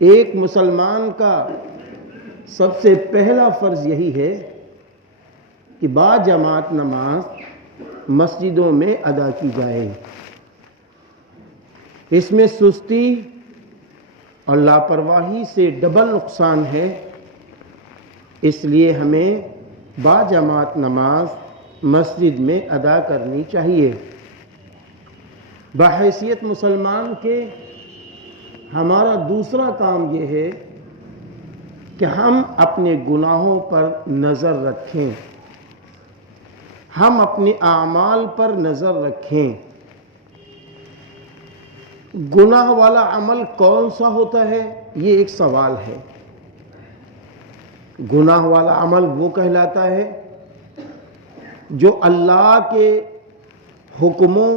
ایک مسلمان کا سب سے پہلا فرض یہی ہے کہ باجماعت نماز مسجدوں میں ادا کی جائے۔ اس میں سستی اور لاپرواہی سے ڈبل نقصان ہے، اس لیے ہمیں باجماعت نماز مسجد میں ادا کرنی چاہیے۔ بحیثیت مسلمان کے ہمارا دوسرا کام یہ ہے کہ ہم اپنے گناہوں پر نظر رکھیں، ہم اپنے اعمال پر نظر رکھیں۔ گناہ والا عمل کون سا ہوتا ہے؟ یہ ایک سوال ہے۔ گناہ والا عمل وہ کہلاتا ہے جو اللہ کے حکموں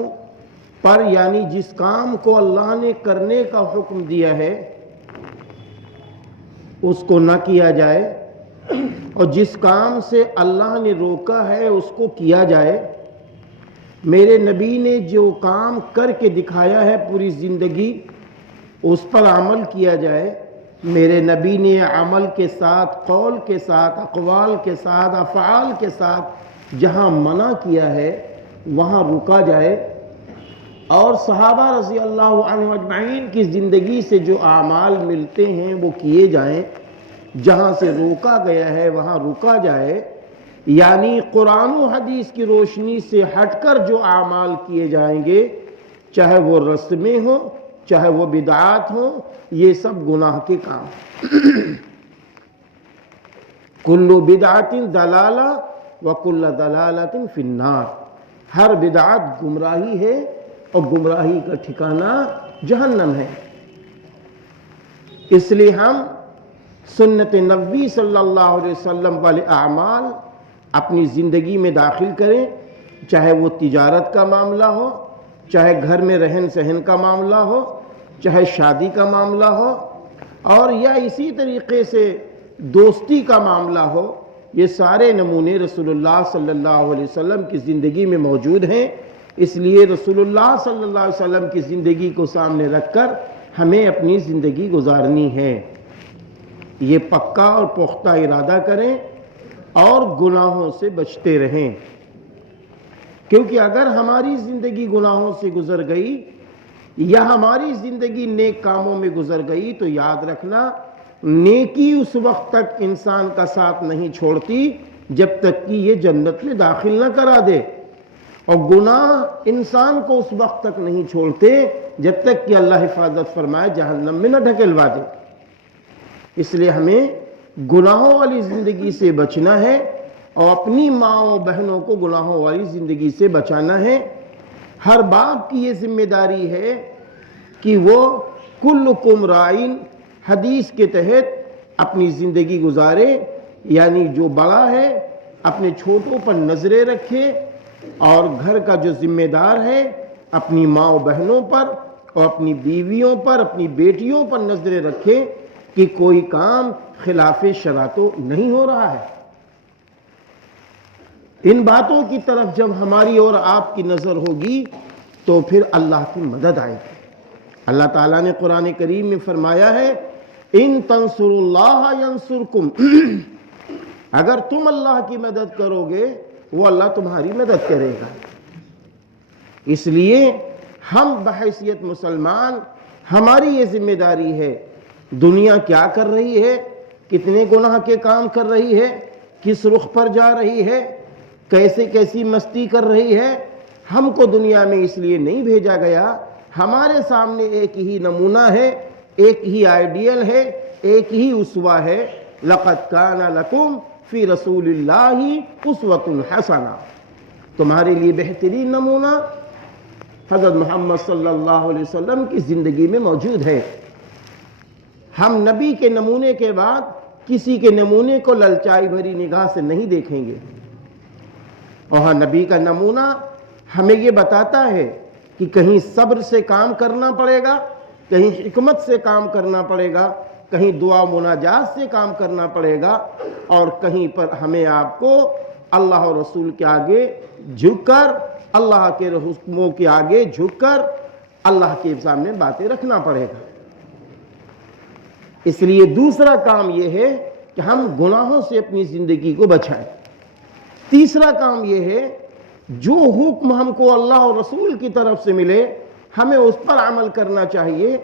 پر، یعنی جس کام کو اللہ نے کرنے کا حکم دیا ہے اس کو نہ کیا جائے، اور جس کام سے اللہ نے روکا ہے اس کو کیا جائے۔ میرے نبی نے جو کام کر کے دکھایا ہے پوری زندگی، اس پر عمل کیا جائے۔ میرے نبی نے عمل کے ساتھ، قول کے ساتھ، اقوال کے ساتھ، افعال کے ساتھ جہاں منع کیا ہے وہاں رکا جائے، اور صحابہ رضی اللہ عنہ اجمعین کی زندگی سے جو اعمال ملتے ہیں وہ کیے جائیں۔ جہاں سے روکا گیا ہے وہاں رکا جائے، یعنی قرآن و حدیث کی روشنی سے ہٹ کر جو اعمال کیے جائیں گے، چاہے وہ رسمیں ہوں، چاہے وہ بدعات ہوں، یہ سب گناہ کے کام۔ کل بدعت ضلالہ وکل ضلالۃ فی النار، ہر بدعت گمراہی ہے اور گمراہی کا ٹھکانہ جہنم ہے۔ اس لیے ہم سنت نبوی صلی اللہ علیہ وسلم والے اعمال اپنی زندگی میں داخل کریں، چاہے وہ تجارت کا معاملہ ہو، چاہے گھر میں رہن سہن کا معاملہ ہو، چاہے شادی کا معاملہ ہو، اور یا اسی طریقے سے دوستی کا معاملہ ہو۔ یہ سارے نمونے رسول اللہ صلی اللہ علیہ وسلم کی زندگی میں موجود ہیں، اس لیے رسول اللہ صلی اللہ علیہ وسلم کی زندگی کو سامنے رکھ کر ہمیں اپنی زندگی گزارنی ہے۔ یہ پکا اور پختہ ارادہ کریں اور گناہوں سے بچتے رہیں، کیونکہ اگر ہماری زندگی گناہوں سے گزر گئی یا ہماری زندگی نیک کاموں میں گزر گئی تو یاد رکھنا، نیکی اس وقت تک انسان کا ساتھ نہیں چھوڑتی جب تک کہ یہ جنت میں داخل نہ کرا دے، اور گناہ انسان کو اس وقت تک نہیں چھوڑتے جب تک کہ اللہ حفاظت فرمائے جہنم میں نہ ڈھکیلوا دے۔ اس لیے ہمیں گناہوں والی زندگی سے بچنا ہے اور اپنی ماں و بہنوں کو گناہوں والی زندگی سے بچانا ہے۔ ہر باپ کی یہ ذمہ داری ہے کہ وہ کلکم رائن حدیث کے تحت اپنی زندگی گزارے، یعنی جو بڑا ہے اپنے چھوٹوں پر نظریں رکھے، اور گھر کا جو ذمہ دار ہے اپنی ماں و بہنوں پر اور اپنی بیویوں پر، اپنی بیٹیوں پر نظریں رکھے کہ کوئی کام خلاف شرع تو نہیں ہو رہا ہے۔ ان باتوں کی طرف جب ہماری اور آپ کی نظر ہوگی تو پھر اللہ کی مدد آئے گی۔ اللہ تعالیٰ نے قرآن کریم میں فرمایا ہے ان تنصروا اللہ ینصرکم، اگر تم اللہ کی مدد کرو گے وہ اللہ تمہاری مدد کرے گا۔ اس لیے ہم بحیثیت مسلمان، ہماری یہ ذمہ داری ہے، دنیا کیا کر رہی ہے، کتنے گناہ کے کام کر رہی ہے، کس رخ پر جا رہی ہے، کیسی مستی کر رہی ہے، ہم کو دنیا میں اس لیے نہیں بھیجا گیا۔ ہمارے سامنے ایک ہی نمونہ ہے، ایک ہی آئیڈیل ہے، ایک ہی اسوہ ہے۔ لَقَدْ كَانَ لَكُمْ فِي رَسُولِ اللَّهِ أُسْوَةٌ حَسَنَةٌ، تمہارے لیے بہترین نمونہ حضرت محمد صلی اللہ علیہ وسلم کی زندگی میں موجود ہے۔ ہم نبی کے نمونے کے بعد کسی کے نمونے کو للچائی بھری نگاہ سے نہیں دیکھیں گے، اور نبی کا نمونہ ہمیں یہ بتاتا ہے کہ کہیں صبر سے کام کرنا پڑے گا، کہیں حکمت سے کام کرنا پڑے گا، کہیں دعا مناجات سے کام کرنا پڑے گا، اور کہیں پر ہمیں آپ کو اللہ اور رسول کے آگے جھک کر، اللہ کے حکموں کے آگے جھک کر اللہ کے سامنے باتیں رکھنا پڑے گا۔ اس لیے دوسرا کام یہ ہے کہ ہم گناہوں سے اپنی زندگی کو بچائیں۔ تیسرا کام یہ ہے جو حکم ہم کو اللہ اور رسول کی طرف سے ملے ہمیں اس پر عمل کرنا چاہیے۔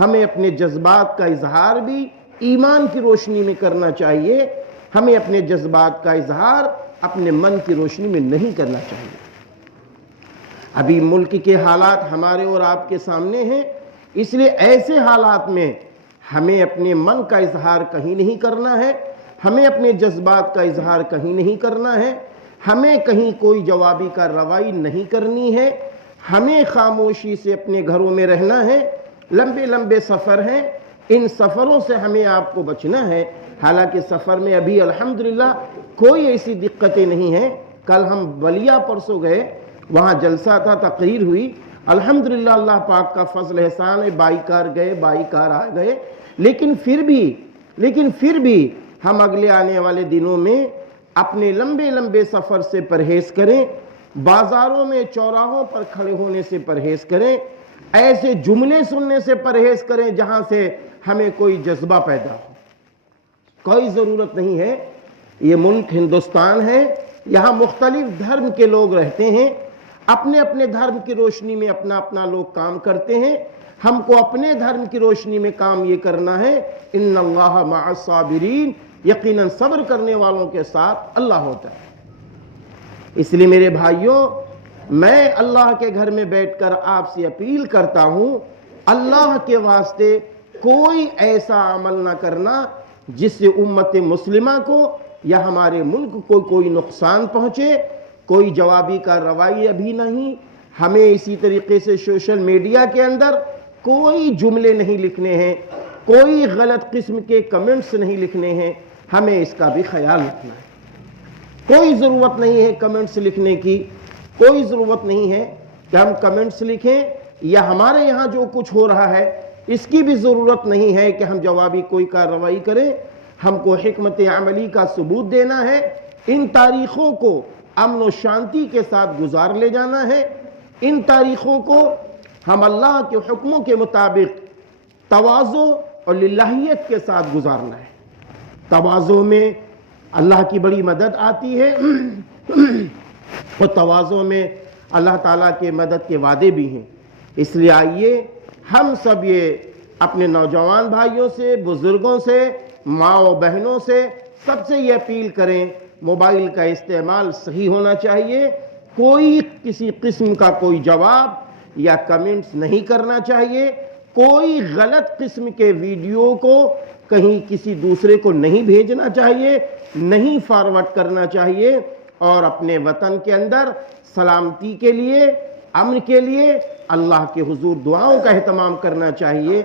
ہمیں اپنے جذبات کا اظہار بھی ایمان کی روشنی میں کرنا چاہیے، ہمیں اپنے جذبات کا اظہار اپنے من کی روشنی میں نہیں کرنا چاہیے۔ ابھی ملک کے حالات ہمارے اور آپ کے سامنے ہیں، اس لیے ایسے حالات میں ہمیں اپنے من کا اظہار کہیں نہیں کرنا ہے، ہمیں اپنے جذبات کا اظہار کہیں نہیں کرنا ہے، ہمیں کہیں کوئی جوابی کارروائی نہیں کرنی ہے، ہمیں خاموشی سے اپنے گھروں میں رہنا ہے۔ لمبے لمبے سفر ہیں، ان سفروں سے ہمیں آپ کو بچنا ہے۔ حالانکہ سفر میں ابھی الحمدللہ کوئی ایسی دقتیں نہیں ہیں۔ کل ہم بلیا پرسوں گئے، وہاں جلسہ تھا، تقریر ہوئی، الحمدللہ اللہ پاک کا فضل احسان ہے، بائی کار گئے، بائی کار آ گئے، لیکن پھر بھی ہم اگلے آنے والے دنوں میں اپنے لمبے لمبے سفر سے پرہیز کریں، بازاروں میں چوراہوں پر کھڑے ہونے سے پرہیز کریں، ایسے جملے سننے سے پرہیز کریں جہاں سے ہمیں کوئی جذبہ پیدا ہو۔ کوئی ضرورت نہیں ہے، یہ ملک ہندوستان ہے، یہاں مختلف دھرم کے لوگ رہتے ہیں، اپنے اپنے دھرم کی روشنی میں اپنا اپنا لوگ کام کرتے ہیں۔ ہم کو اپنے دھرم کی روشنی میں کام یہ کرنا ہے، ان اللہ مع الصابرین، یقیناً صبر کرنے والوں کے ساتھ اللہ ہوتا ہے۔ اس لیے میرے بھائیوں، میں اللہ کے گھر میں بیٹھ کر آپ سے اپیل کرتا ہوں، اللہ کے واسطے کوئی ایسا عمل نہ کرنا جس سے امت مسلمہ کو یا ہمارے ملک کو کوئی نقصان پہنچے۔ کوئی جوابی کارروائی ابھی نہیں، ہمیں اسی طریقے سے سوشل میڈیا کے اندر کوئی جملے نہیں لکھنے ہیں، کوئی غلط قسم کے کمنٹس نہیں لکھنے ہیں، ہمیں اس کا بھی خیال رکھنا ہے۔ کوئی ضرورت نہیں ہے کمنٹس لکھنے کی، کوئی ضرورت نہیں ہے کہ ہم کمنٹس لکھیں، یا ہمارے یہاں جو کچھ ہو رہا ہے اس کی بھی ضرورت نہیں ہے کہ ہم جوابی کوئی کارروائی کریں۔ ہم کو حکمت عملی کا ثبوت دینا ہے، ان تاریخوں کو امن و شانتی کے ساتھ گزار لے جانا ہے، ان تاریخوں کو ہم اللہ کے حکموں کے مطابق تواضع اور للہیت کے ساتھ گزارنا ہے۔ تواضع میں اللہ کی بڑی مدد آتی ہے اور تواضع میں اللہ تعالیٰ کے مدد کے وعدے بھی ہیں۔ اس لیے آئیے ہم سب یہ اپنے نوجوان بھائیوں سے، بزرگوں سے، ماں و بہنوں سے، سب سے یہ اپیل کریں، موبائل کا استعمال صحیح ہونا چاہیے، کوئی کسی قسم کا کوئی جواب یا کمنٹس نہیں کرنا چاہیے، کوئی غلط قسم کے ویڈیو کو کہیں کسی دوسرے کو نہیں بھیجنا چاہیے، نہیں فارورڈ کرنا چاہیے، اور اپنے وطن کے اندر سلامتی کے لیے، امن کے لیے اللہ کے حضور دعاؤں کا اہتمام کرنا چاہیے۔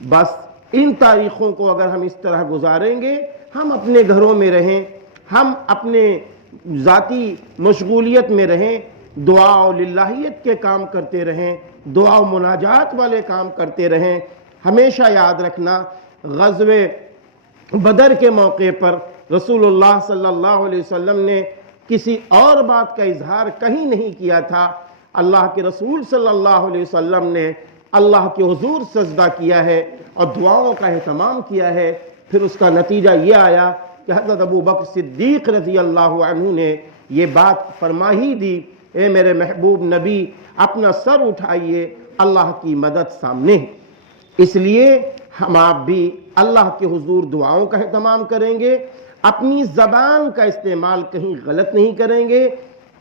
بس ان تاریخوں کو اگر ہم اس طرح گزاریں گے، ہم اپنے گھروں میں رہیں، ہم اپنے ذاتی مشغولیت میں رہیں، دعا و للہیت کے کام کرتے رہیں، دعا و مناجات والے کام کرتے رہیں۔ ہمیشہ یاد رکھنا، غزوہ بدر کے موقع پر رسول اللہ صلی اللہ علیہ وسلم نے کسی اور بات کا اظہار کہیں نہیں کیا تھا۔ اللہ کے رسول صلی اللہ علیہ وسلم نے اللہ کے حضور سجدہ کیا ہے اور دعاؤں کا اہتمام کیا ہے۔ پھر اس کا نتیجہ یہ آیا کہ حضرت ابو بکر صدیق رضی اللہ عنہ نے یہ بات فرما ہی دی، اے میرے محبوب نبی، اپنا سر اٹھائیے، اللہ کی مدد سامنے ہے۔ اس لیے ہم آپ بھی اللہ کے حضور دعاؤں کا اہتمام کریں گے، اپنی زبان کا استعمال کہیں غلط نہیں کریں گے،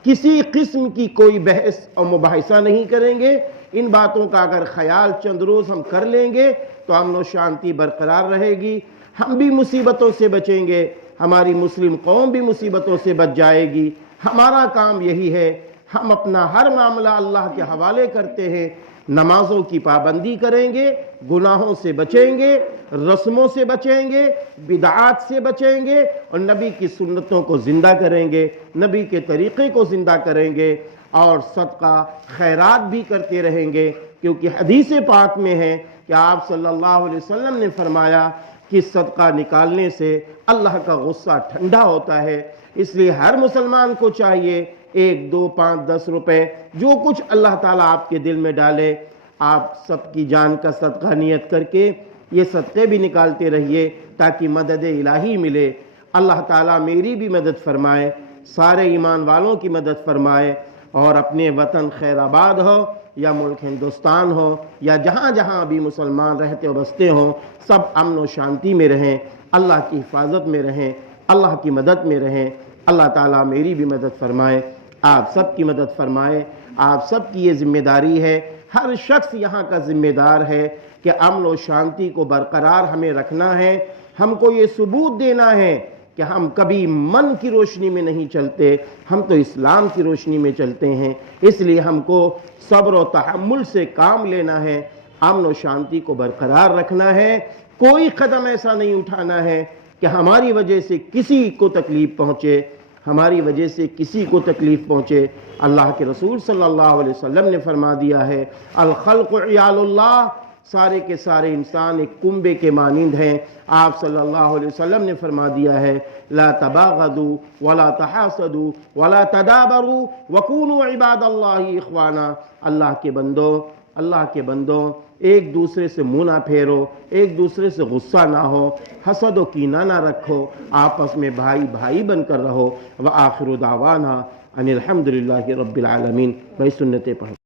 کسی قسم کی کوئی بحث اور مباحثہ نہیں کریں گے۔ ان باتوں کا اگر خیال چند روز ہم کر لیں گے تو امن و شانتی برقرار رہے گی، ہم بھی مصیبتوں سے بچیں گے، ہماری مسلم قوم بھی مصیبتوں سے بچ جائے گی۔ ہمارا کام یہی ہے، ہم اپنا ہر معاملہ اللہ کے حوالے کرتے ہیں، نمازوں کی پابندی کریں گے، گناہوں سے بچیں گے، رسموں سے بچیں گے، بدعات سے بچیں گے، اور نبی کی سنتوں کو زندہ کریں گے، نبی کے طریقے کو زندہ کریں گے، اور صدقہ خیرات بھی کرتے رہیں گے، کیونکہ حدیث پاک میں ہے کہ آپ صلی اللہ علیہ وسلم نے فرمایا کہ صدقہ نکالنے سے اللہ کا غصہ ٹھنڈا ہوتا ہے۔ اس لیے ہر مسلمان کو چاہیے 1، 2، 5، 10 روپے جو کچھ اللہ تعالیٰ آپ کے دل میں ڈالے، آپ سب کی جان کا صدقہ نیت کر کے یہ صدقے بھی نکالتے رہیے تاکہ مدد الہی ملے۔ اللہ تعالیٰ میری بھی مدد فرمائے، سارے ایمان والوں کی مدد فرمائے، اور اپنے وطن خیر آباد ہو یا ملک ہندوستان ہو یا جہاں جہاں بھی مسلمان رہتے و بستے ہوں، سب امن و شانتی میں رہیں، اللہ کی حفاظت میں رہیں، اللہ کی مدد میں رہیں۔ اللہ تعالیٰ میری بھی مدد فرمائے، آپ سب کی مدد فرمائے۔ آپ سب کی یہ ذمہ داری ہے، ہر شخص یہاں کا ذمہ دار ہے کہ امن و شانتی کو برقرار ہمیں رکھنا ہے۔ ہم کو یہ ثبوت دینا ہے کہ ہم کبھی من کی روشنی میں نہیں چلتے، ہم تو اسلام کی روشنی میں چلتے ہیں۔ اس لیے ہم کو صبر و تحمل سے کام لینا ہے، امن و شانتی کو برقرار رکھنا ہے۔ کوئی قدم ایسا نہیں اٹھانا ہے کہ ہماری وجہ سے کسی کو تکلیف پہنچے، ہماری وجہ سے کسی کو تکلیف پہنچے۔ اللہ کے رسول صلی اللہ علیہ وسلم نے فرما دیا ہے، الخلق عیال اللہ، سارے کے سارے انسان ایک کنبے کے مانند ہیں۔ آپ صلی اللہ علیہ وسلم نے فرما دیا ہے، لا تباغضوا ولا تحاسدوا ولا تدابروا وكونوا عباد اللہ اخوانا۔ اللہ کے بندوں ایک دوسرے سے منہ نہ پھیرو، ایک دوسرے سے غصہ نہ ہو، حسد و کینہ نہ رکھو، آپس میں بھائی بھائی بن کر رہو۔ وآخر دعوانا ان الحمدللہ رب العالمین۔ بھائی سنتیں پڑھو۔